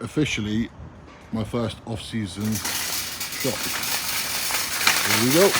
officially my first off-season shot. Here we go.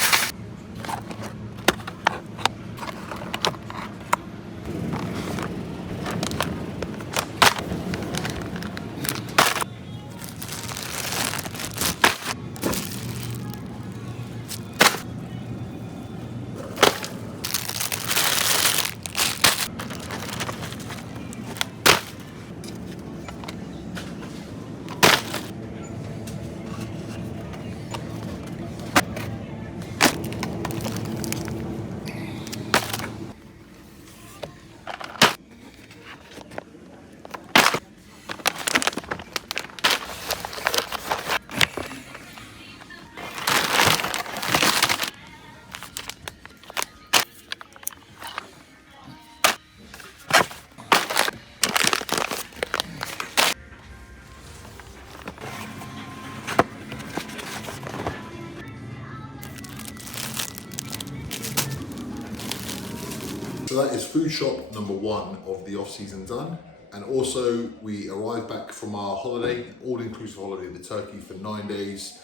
So that is food shop number 1 of the off-season done. And also we arrived back from our holiday, all-inclusive holiday, the Turkey for 9 days.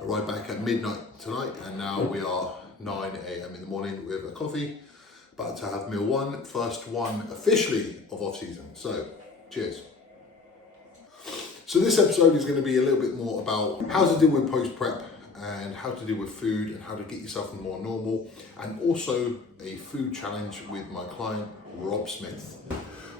Arrived back at midnight tonight, and now we are 9 AM in the morning with a coffee. About to have meal 1, first one officially of off-season. So, cheers. So this episode is going to be a little bit more about how to deal with post-prep and how to deal with food and how to get yourself more normal, and also a food challenge with my client Rob Smith,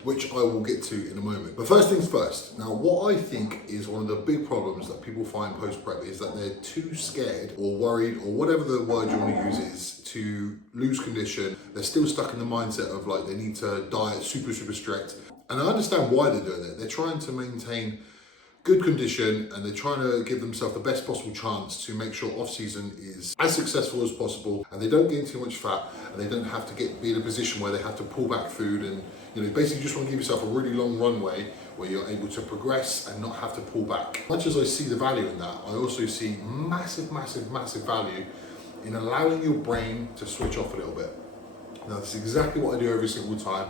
which I will get to in a moment. But first things first. Now, what I think is one of the big problems that people find post-prep is that they're too scared or worried, or whatever the word you want to use is, to lose condition. They're still stuck in the mindset of like they need to diet super strict. And I understand why they're doing it. They're trying to maintain good condition, and they're trying to give themselves the best possible chance to make sure off-season is as successful as possible, and they don't gain too much fat, and they don't have to be in a position where they have to pull back food, and basically just want to give yourself a really long runway where you're able to progress and not have to pull back. Much as I see the value in that, I also see massive value in allowing your brain to switch off a little bit. Now, that's exactly what I do every single time.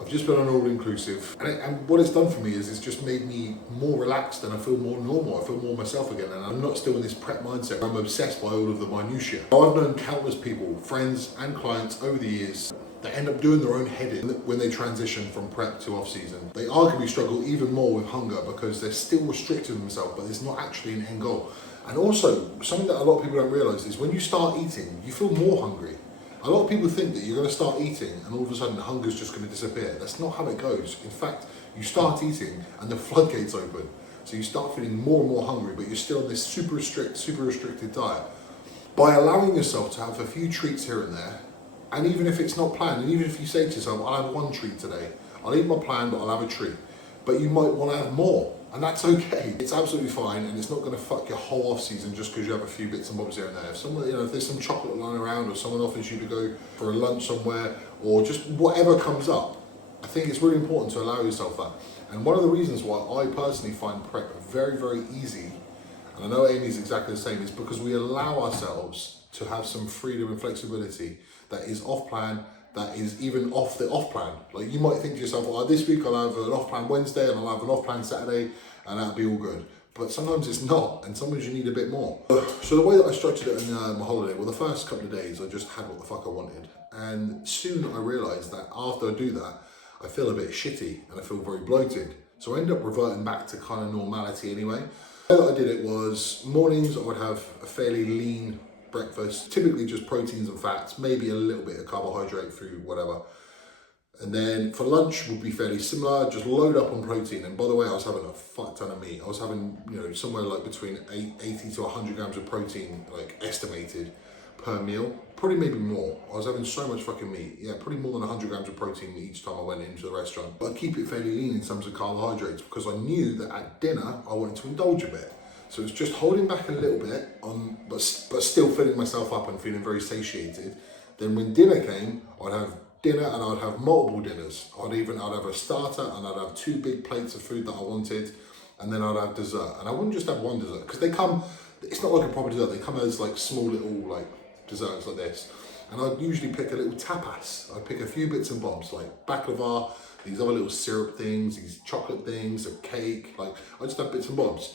I've just been on all-inclusive, and what it's done for me is it's just made me more relaxed, and I feel more normal. I feel more myself again, and I'm not still in this prep mindset. I'm obsessed by all of the minutiae. I've known countless people, friends and clients over the years, that end up doing their own head in when they transition from prep to off-season. They arguably struggle even more with hunger because they're still restricting themselves, but it's not actually an end goal. And also, something that a lot of people don't realize is when you start eating, you feel more hungry. A lot of people think that you're going to start eating and all of a sudden the hunger is just going to disappear. That's not how it goes. In fact, you start eating and the floodgates open. So you start feeling more and more hungry, but you're still on this super restricted diet. By allowing yourself to have a few treats here and there, and even if it's not planned, and even if you say to yourself, I'll have 1 treat today, I'll eat my plan, but I'll have a treat. But you might want to have more, and that's okay. It's absolutely fine, and it's not going to fuck your whole off season just because you have a few bits and bobs here and there. If someone, if there's some chocolate lying around, or someone offers you to go for a lunch somewhere, or just whatever comes up, I think it's really important to allow yourself that. And one of the reasons why I personally find prep very easy, and I know Amy's exactly the same, is because we allow ourselves to have some freedom and flexibility that is off plan, that is even off the off plan. Like, you might think to yourself, oh, this week I'll have an off plan Wednesday and I'll have an off plan Saturday, and that'll be all good. But sometimes it's not, and sometimes you need a bit more. So the way that I structured it in my holiday, well, the first couple of days I just had what the fuck I wanted. And soon I realized that after I do that, I feel a bit shitty and I feel very bloated. So I end up reverting back to kind of normality anyway. The way that I did it was, mornings I would have a fairly lean breakfast, typically just proteins and fats, maybe a little bit of carbohydrate, food, whatever. And then for lunch would be fairly similar, just load up on protein. And by the way, I was having a fuck ton of meat. I was having, somewhere like between 80 to 100 grams of protein, like estimated per meal. Probably maybe more. I was having so much fucking meat. Yeah, probably more than 100 grams of protein each time I went into the restaurant. But I keep it fairly lean in terms of carbohydrates because I knew that at dinner I wanted to indulge a bit. So it's just holding back a little bit, but still filling myself up and feeling very satiated. Then when dinner came, I'd have dinner and I'd have multiple dinners. I'd have a starter and I'd have 2 big plates of food that I wanted, and then I'd have dessert. And I wouldn't just have one dessert, because it's not like a proper dessert. They come as like small little like desserts like this. And I'd usually pick a little tapas. I'd pick a few bits and bobs, like baklava, these other little syrup things, these chocolate things, a cake, like I just have bits and bobs.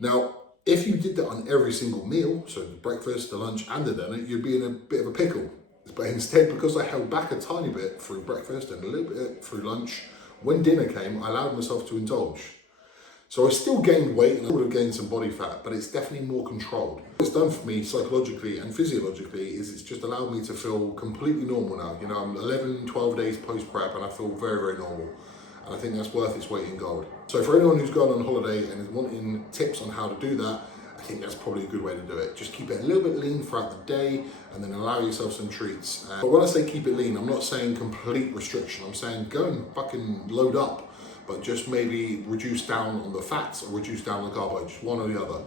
Now, if you did that on every single meal, so the breakfast, the lunch and the dinner, you'd be in a bit of a pickle. But instead, because I held back a tiny bit through breakfast and a little bit through lunch, when dinner came, I allowed myself to indulge. So I still gained weight and I would have gained some body fat, but it's definitely more controlled. What it's done for me psychologically and physiologically is it's just allowed me to feel completely normal now. You know, I'm 11, 12 days post-prep and I feel very, very normal. And I think that's worth its weight in gold. So for anyone who's gone on holiday and is wanting tips on how to do that, I think that's probably a good way to do it. Just keep it a little bit lean throughout the day and then allow yourself some treats. But when I say keep it lean, I'm not saying complete restriction. I'm saying go and fucking load up, but just maybe reduce down on the fats or reduce down on the carbohydrates, one or the other.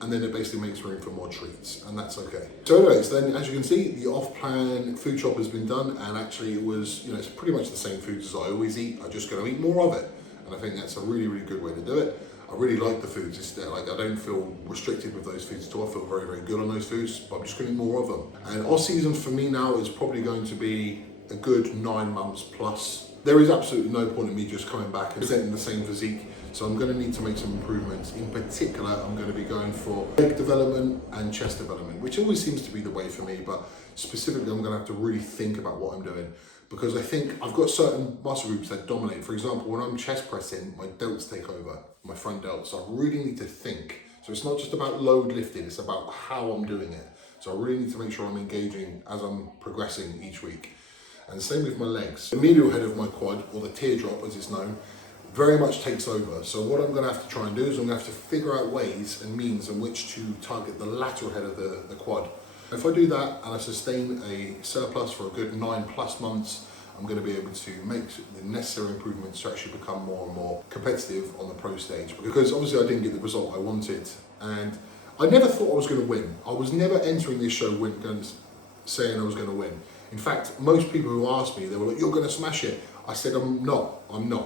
And then it basically makes room for more treats, and that's okay. So anyways, then as you can see, the off-plan food shop has been done, and actually it was, you know, it's pretty much the same foods as I always eat. I'm just gonna eat more of it. And I think that's a really, really good way to do it. I really like the foods. It's like, I don't feel restricted with those foods at all. I feel very, very good on those foods, but I'm just gonna eat more of them. And off-season for me now is probably going to be a good 9 months plus. There is absolutely no point in me just coming back and presenting the same physique. So I'm going to need to make some improvements. In particular, I'm going to be going for leg development and chest development, which always seems to be the way for me, but specifically I'm going to have to really think about what I'm doing, because I think I've got certain muscle groups that dominate. For example, when I'm chest pressing, my delts take over, my front delts. So I really need to think. So it's not just about load lifting, it's about how I'm doing it. So I really need to make sure I'm engaging as I'm progressing each week. And same with my legs. The medial head of my quad, or the teardrop as it's known, very much takes over. So what I'm gonna have to try and do is I'm gonna have to figure out ways and means in which to target the lateral head of the quad. If I do that and I sustain a surplus for a good 9+ months, I'm gonna be able to make the necessary improvements to actually become more and more competitive on the pro stage. Because obviously I didn't get the result I wanted, and I never thought I was gonna win. I was never entering this show saying I was gonna win. In fact, most people who asked me, they were like, you're gonna smash it. I said, I'm not.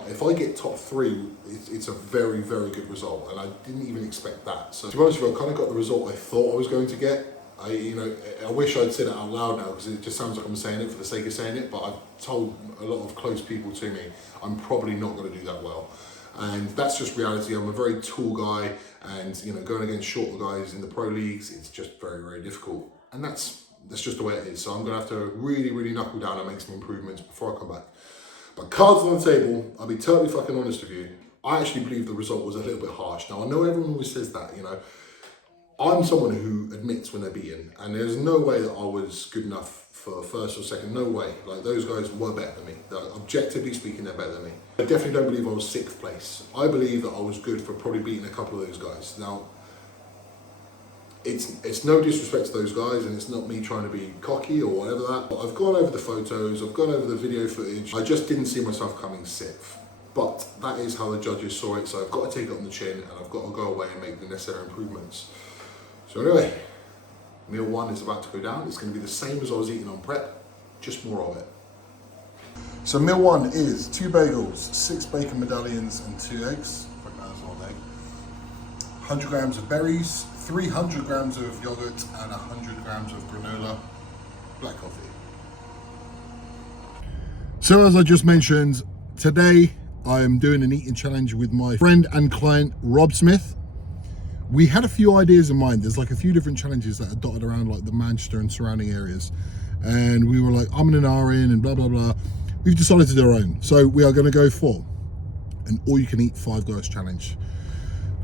If I get top 3, it's a very, very good result. And I didn't even expect that. So to be honest with you, I kind of got the result I thought I was going to get. I wish I'd said it out loud now, because it just sounds like I'm saying it for the sake of saying it, but I've told a lot of close people to me, I'm probably not gonna do that well. And that's just reality. I'm a very tall guy, and going against shorter guys in the pro leagues, it's just very, very difficult. And that's just the way it is. So I'm gonna have to really, really knuckle down and make some improvements before I come back. But cards on the table, I'll be totally fucking honest with you. I actually believe the result was a little bit harsh. Now I know everyone always says that, I'm someone who admits when they're beaten, and there's no way that I was good enough for first or second, no way. Like, those guys were better than me. Objectively speaking, they're better than me. I definitely don't believe I was 6th place. I believe that I was good for probably beating a couple of those guys. Now, it's no disrespect to those guys, and it's not me trying to be cocky or whatever that. But I've gone over the photos, I've gone over the video footage. I just didn't see myself coming 6th. But that is how the judges saw it, so I've got to take it on the chin, and I've got to go away and make the necessary improvements. So anyway, meal 1 is about to go down. It's going to be the same as I was eating on prep, just more of it. So meal 1 is 2 bagels, 6 bacon medallions, and 2 eggs. Fuck, that's one egg. 100 grams of berries, 300 grams of yogurt, and 100 grams of granola, black coffee. So as I just mentioned, today I am doing an eating challenge with my friend and client, Rob Smith. We had a few ideas in mind. There's like a few different challenges that are dotted around like the Manchester and surrounding areas. And we were like, I'm in an hour in and blah, blah, blah. We've decided to do our own. So we are gonna go for an all you can eat 5 guys challenge.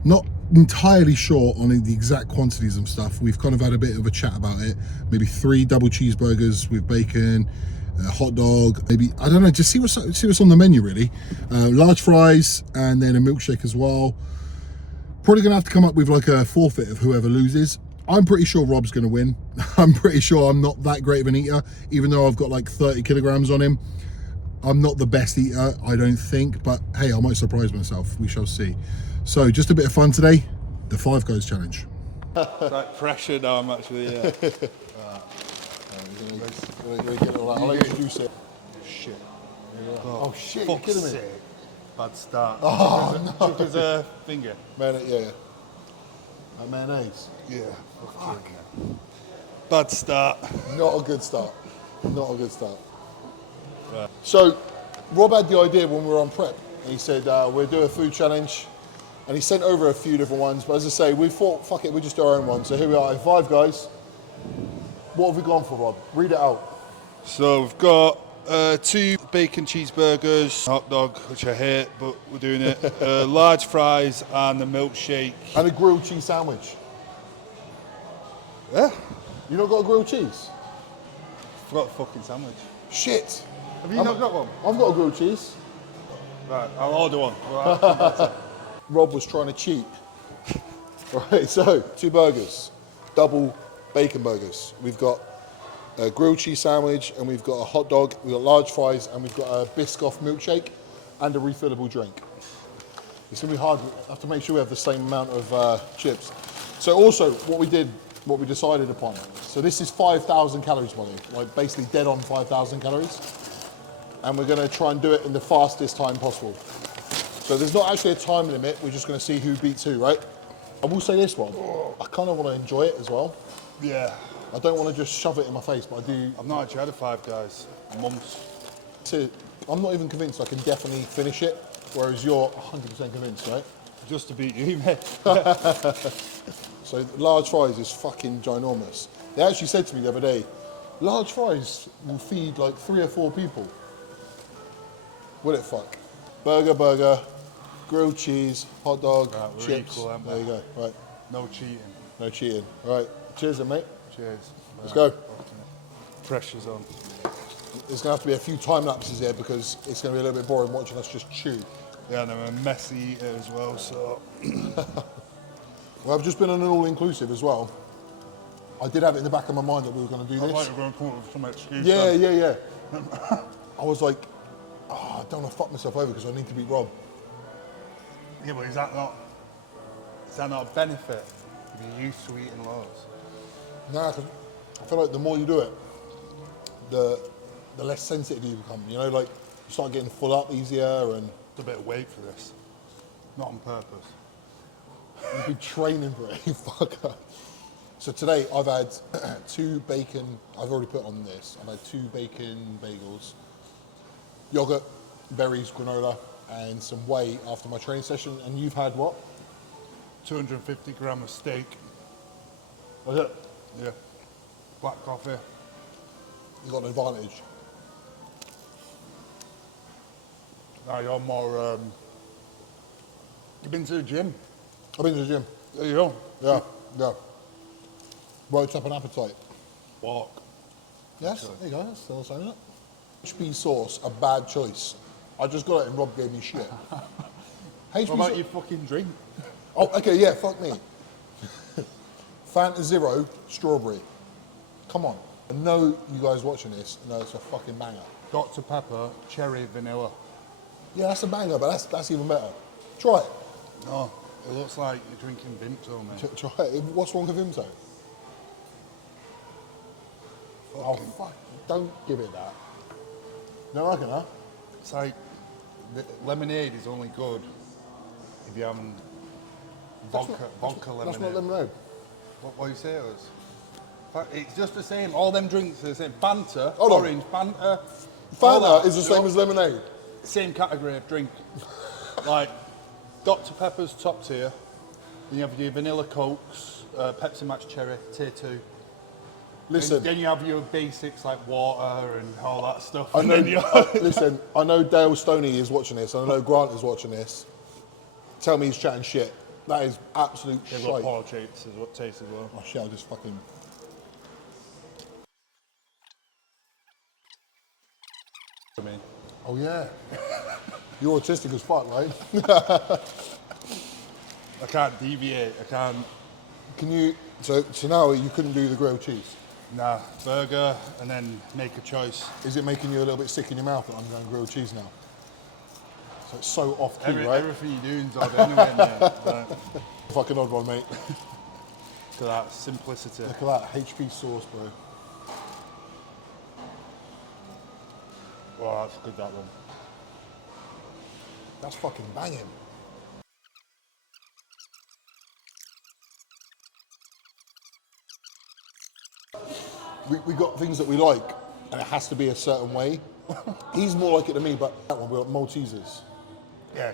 Not entirely sure on the exact quantities of stuff. We've kind of had a bit of a chat about it. Maybe 3 double cheeseburgers with bacon, a hot dog, maybe, I don't know, just see what's on the menu really. Large fries and then a milkshake as well. Probably gonna have to come up with like a forfeit of whoever loses. I'm pretty sure Rob's gonna win. I'm pretty sure I'm not that great of an eater, even though I've got like 30 kilograms on him. I'm not the best eater, I don't think, but hey, I might surprise myself. We shall see. So just a bit of fun today, the 5 guys challenge. It's like pressure now, I'm actually, yeah. I'll introduce it. Shit. Oh shit, you're kidding me. Bad start. Oh, no. Took his finger. Yeah. Mayonnaise? Yeah. Fuck. Bad start. Not a good start. Not a good start. Right. So, Rob had the idea when we were on prep. He said, we'll do a food challenge. And he sent over a few different ones. But as I say, we thought, fuck it, we just do our own one. So here we are in Five Guys. What have we gone for, Rob? Read it out. So we've got 2 bacon cheeseburgers, hot dog, which I hate, but we're doing it. Large fries and a milkshake. And a grilled cheese sandwich. Yeah. You not got a grilled cheese? Forgot the fucking sandwich. Shit. Have you not got one? I've got a grilled cheese. Right, I'll order one. Right. Rob was trying to cheat. Right, so 2 burgers, double bacon burgers. We've got a grilled cheese sandwich, and we've got a hot dog, we've got large fries, and we've got a Biscoff milkshake and a refillable drink. It's gonna be hard. I have to make sure we have the same amount of chips. So also, what we decided upon. So this is 5,000 calories, buddy. Like basically dead on 5,000 calories. And we're gonna try and do it in the fastest time possible. So there's not actually a time limit, we're just gonna see who beats who, right? I will say this one, I kinda wanna enjoy it as well. Yeah. I don't wanna just shove it in my face, but I do. I've not actually had a Five Guys in months. I'm not even convinced I can definitely finish it, whereas you're 100% convinced, right? Just to beat you, mate. So large fries is fucking ginormous. They actually said to me the other day, large fries will feed like 3 or 4 people. Will it fuck? Burger, grilled cheese, hot dog, Right, we're chips. equal, aren't we? There you go, right. No cheating. No cheating. Right, cheers then, mate. Cheers. Let's go. Pressure's on. There's gonna have to be a few time lapses here because it's gonna be a little bit boring watching us just chew. Yeah, and I'm a messy eater as well, so. Well, I've just been on an all-inclusive as well. I did have it in the back of my mind that we were gonna do I this. thought you were going to come up with some excuse. Yeah. I was like, I don't want to fuck myself over because I need to beat Rob. Yeah, but is that not a benefit if you're used to eating loads? Nah, 'cause I feel like the more you do it, the less sensitive you become. You know, like you start getting full up easier, and It's a bit of weight for this. Not on purpose. you've been training for it. You fucker. So today I've had 2 bacon. I've already put on this. I've had 2 bacon bagels, yogurt, berries, granola, and some whey after my training session. And you've had what? 250 gram of steak. Was it? Yeah. Black coffee. You got an advantage. Now you're more. You've been to the gym. I've been to the gym. There you go. Yeah. Worked up an appetite. Walk. Yes, there you go. That's still saying it. HP sauce, a bad choice. I just got it and Rob gave me shit. HP What about sauce. your fucking drink? Oh, okay, yeah, fuck me. Fanta Zero, strawberry. Come on. I know you guys watching this know it's a fucking banger. Dr. Pepper, cherry, vanilla. Yeah, that's a banger, but that's even better. Try it. No, it looks like you're drinking Vimto, mate. Try it. What's wrong with him, though? Oh, fuck. Don't give it that. No, I reckon, huh? It's like lemonade is only good if you haven't vodka lemonade. That's not lemonade. What you say it was? It's just the same. All them drinks are the same. Fanta, Hold on. orange, Fanta. Fanta all that, is the same as lemonade. Same category of drink. Like Dr. Pepper's top tier. Then you have your vanilla Cokes, Pepsi Max Cherry, tier 2. Listen. Then you have your basics like water and all that stuff. I And know, then you listen, I know Dale Stoney is watching this, and I know Grant is watching this. Tell me he's chatting shit. That is absolute They've shite. got poor taste as well. Oh shit, I'll just fucking... I mean, Oh yeah. You're autistic as fuck, right? I can't deviate. I can't. Can you... So now you couldn't do the grilled cheese. Nah, burger and then make a choice. Is it making you a little bit sick in your mouth that I'm going grilled cheese now? So it's so off key, right? Everything you're doing is odd anyway, mate. Like, Fucking odd one, mate. to that simplicity. Look at that HP sauce, bro. Oh, that's good, that one. That's fucking banging. We got things that we like. and it has to be a certain way. He's more like it than me, but that one, we've got Maltesers. Yeah,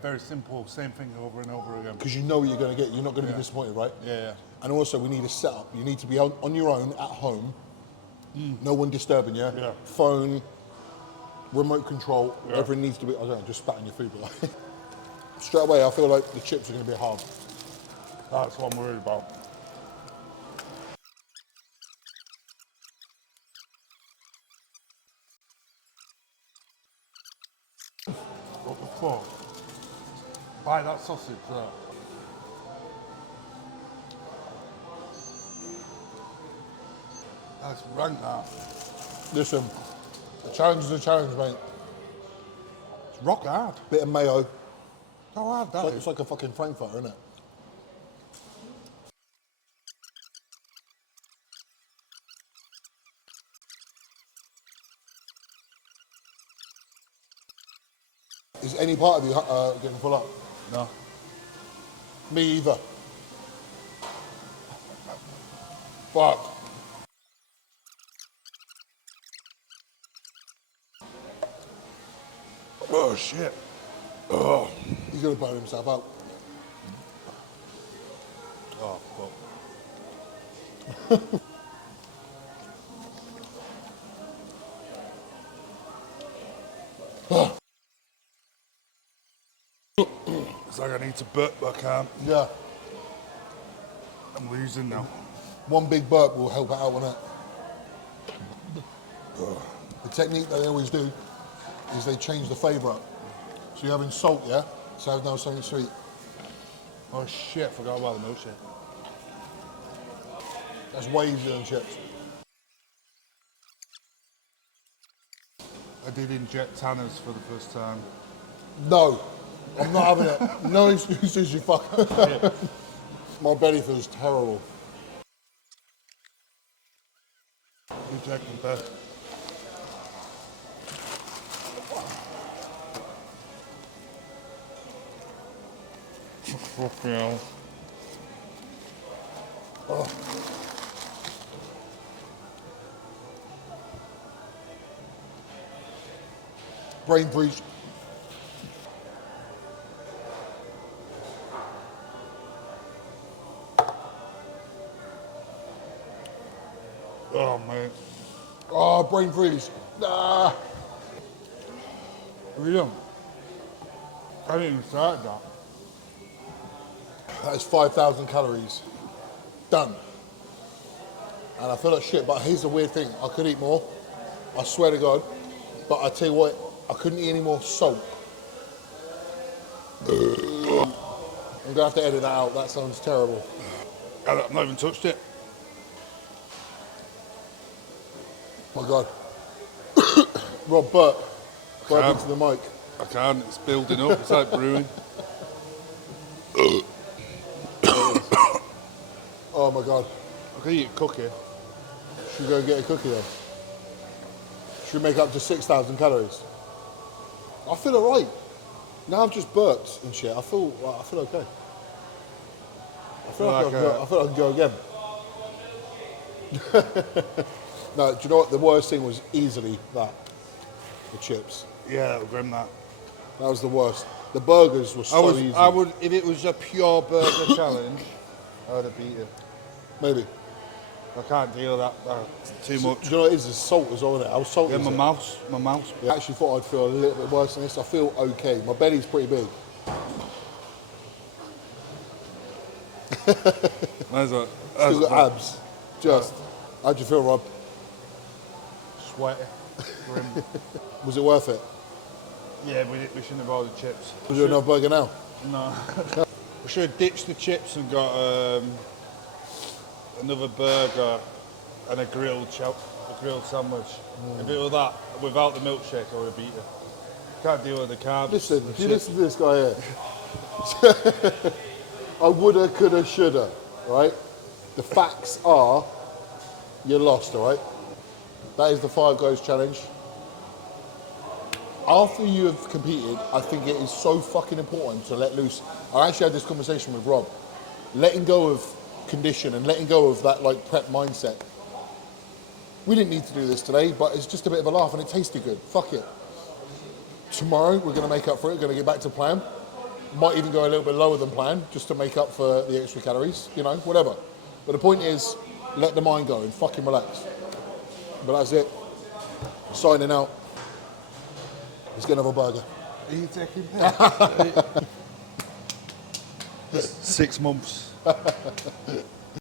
very simple, same thing over and over again. Because you know what you're going to get. You're not going to be disappointed, right? Yeah. And also, we need a setup. You need to be on your own at home. No one disturbing you. Yeah. Phone, remote control, everything needs to be. I don't know, just spat on your food, but straight away, I feel like the chips are going to be hard. That's what I'm worried about. What the fuck? Buy that sausage there. That's rank, that. Listen, a challenge is a challenge, mate. It's rock hard. Bit of mayo. How hard that It's like a fucking frankfurter, isn't it? Is any part of you getting full up? No. Me either. Fuck. Oh, shit. Oh. He's gonna burn himself out. Oh, fuck. It's like I need to burp, but I can't. Yeah. I'm losing now. One big burp will help it out, won't it? The technique that they always do is they change the flavour up. So you're having salt, yeah? So have now something sweet. Oh shit, I forgot about the milkshake. That's way easier than chips. I did inject tanners for the first time. No, I'm not having it. No excuses, you fuck. Yeah. My belly feels terrible. Injecting best. Fucking hell. Brain freeze. Oh, mate. Oh, brain freeze. Ah. What are you doing? I didn't even start that. That is 5,000 calories. Done. And I feel like shit, but here's the weird thing. I could eat more. I swear to God. But I tell you what, I couldn't eat any more salt. I'm gonna have to edit that out. That sounds terrible. I've not even touched it. Oh my God. Rob, burp into the mic. I can't, it's building up, it's like brewing. Oh my God. I can eat a cookie. Should we go get a cookie then? Should we make up to 6,000 calories? I feel alright. Now I've just burped and shit. I feel okay. I feel like I can go again. No, do you know what? The worst thing was easily that. The chips. Yeah, that was grim, that. That was the worst. The burgers were so easy. I would, if it was a pure burger challenge, I would have beat you. Maybe. I can't deal with that, too much. Do you know what it is? There's salt as well in it. How salty Yeah, is my it? mouth. I actually thought I'd feel a little bit worse than this. I feel okay. My belly's pretty big. Still got abs. Just. How'd you feel, Rob? Sweaty. Grim. Was it worth it? Yeah, we shouldn't have ordered chips. Was there no burger now? No. We should have ditched the chips and got another burger and a grilled sandwich. If it was that, without the milkshake, I would have beat you. Can't deal with the carbs. Listen, the do you chips. listen to this guy here? I woulda, coulda, shoulda, right? The facts are, you're lost, all right? That is the 5 Guys challenge. After you have competed, I think it is so fucking important to let loose. I actually had this conversation with Rob. Letting go of condition and letting go of that like prep mindset we didn't need to do this today, but it's just a bit of a laugh and it tasted good. Fuck it. Tomorrow we're going to make up for it. We're going to get back to plan. Might even go a little bit lower than plan just to make up for the extra calories, you know, whatever. But the point is, let the mind go and fucking relax. But that's it. Signing out. Let's get another burger. Are you taking piss? 6 months.